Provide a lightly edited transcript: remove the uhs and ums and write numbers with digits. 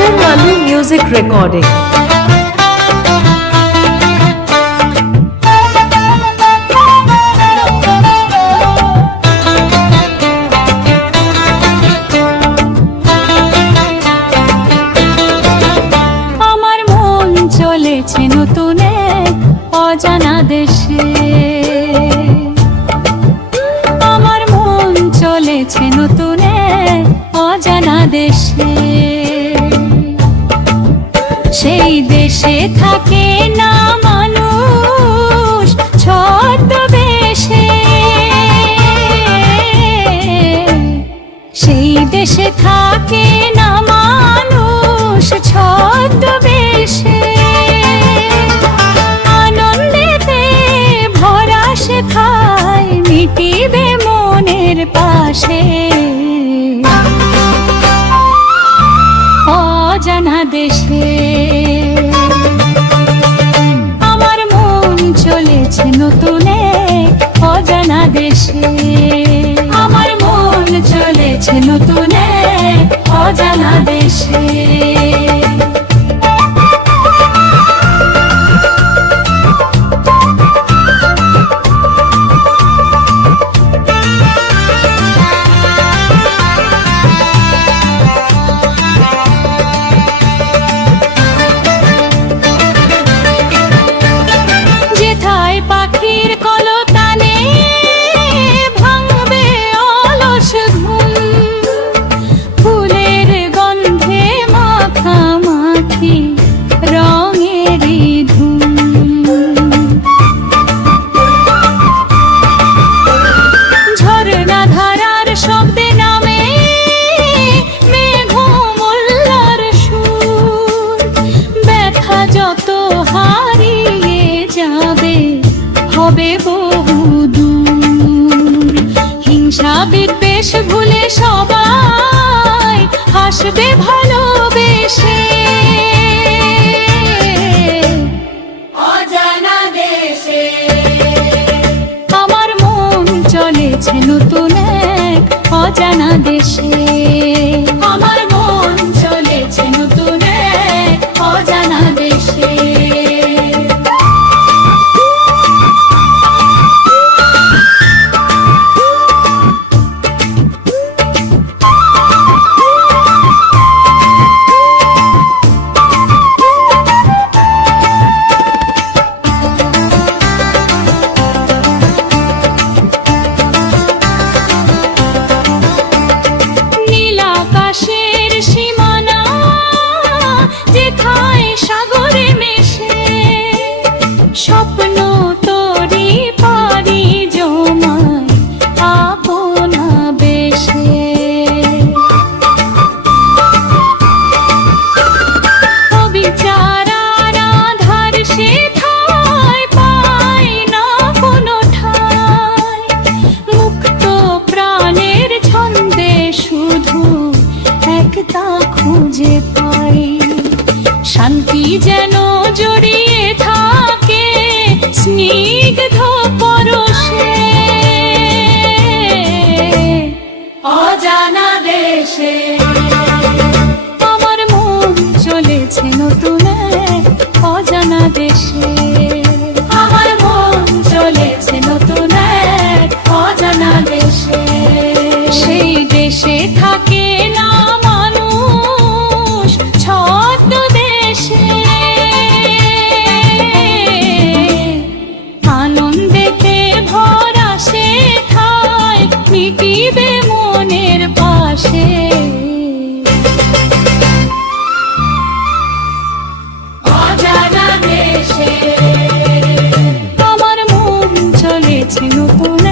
Kanchan Maloo Music Recording. নতুন অজানা দেশে আমার মন চলেছে নতুন অজানা দেশে সেই দেশে থাকে না মানুষ ছদ্মবেশে সেই দেশে থাকে না মানুষ ছদ্মবেশে মিটিবে মনের পাশে অজানা দেশে আমার মন চলেছে নতুন অজানা দেশে আমার মন চলেছে নতুন অজানা দেশে হবে বহুদূর হিংসা বিদ্বেষ ভুলে সবাই হাসবে ভালোবেসে অজানা দেশে আমার মন চলেছে নতুন অজানা দেশে আমার মন চলেছে নতুন অজানা দেশে স্বপ্ন তোরি পারি জমায় আপনা বেশে অবিচারার আধার সে ঠায় পায় না কোনো ঠায় মুক্ত প্রাণের ছন্দে শুধু একটা খুঁজে পাই শান্তি যেন জড়িয়ে থাকে স্নিগ্ধ পরশে অজানা দেশে আমার মন চলেছে নতুন অজানা দেশে আমার মন চলেছে নতুন অজানা দেশে সেই দেশে থাকে না মানুষ ছদ্মবেশে আনন্দেতে ভরা সে ঠায় মিটিবে মনের পাশে অজানা দেশে আমার মন চলেছে নতুন